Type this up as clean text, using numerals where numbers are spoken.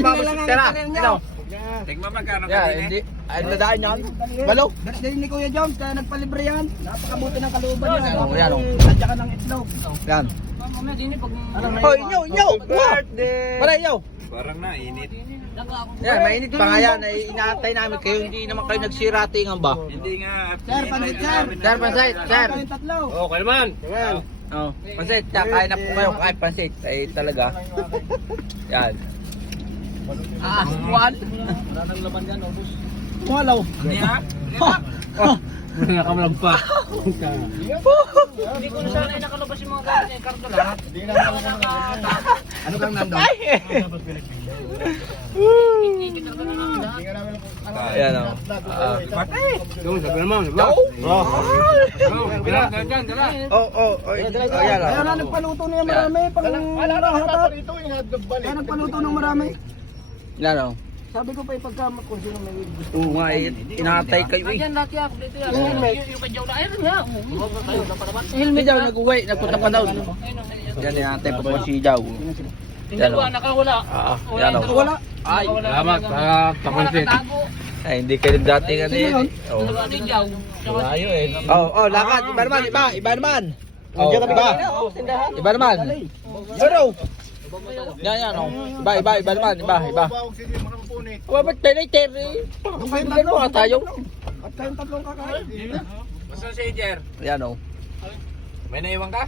Tara, ino. Tingnan magkano Yeah, kanina. hindi. Ay, nadaan yan. Balo. Birthday ni Kuya Jones, kaya nagpalibre yan. Napakabuti ng kalooban niya. Yan, oh. Sadya ka ng itlog. Yan. Oh, inyo. Birthday. Wala inyo. Parang nainit. Yan, mainit pa nga yan. Ay, inaantay namin kayo. Hindi naman kayo nagsiratingan ba? Hindi nga. Sir, pansit, sir. Sir, pansit, sir. Kayong tatlo. Okay naman. Oh, pansit. Kain na po kayo. Kain pansit. Ay, talaga. Yan. One. Wala nang laman yan, obos. Walaw. Niya? Oh. Nakamalag pa. Hindi ko na sana nakalabas yung mga gamit ng karto lahat. Hindi na ano kang nandun? Ayan o. Yung sabi naman, diba? Dala. Oh, ayan o. Kaya na nagpaluto niya marami. Panghahatat. Kaya nagpaluto ng marami. Yan o. Sabi ko pa ipagkama kung sino may gusto. Oo nga, inatay kayo eh. Ayan, laki ako dito yan. Yung kadyaw na ayun nga. Helmet daw, nag-uwi. Nagpunta pa daw. Yan, inatay pa po si Jaw. Yan o. Nakawala. Yan o. Wala. Ay, Salamat sa papansit. ay, hindi kayo dating ano yun. Oh. Layo eh. Oh, lakad. Iba naman, iba naman. Oh, iba. Iba naman. Zero. Yan, oh. Iba naman, iba. Oh, ba't pinay-ter eh? Pakakailan mo tayo. At kayong tatlong kakain. Basta si Jer. Yan, oh. May naiwan ka?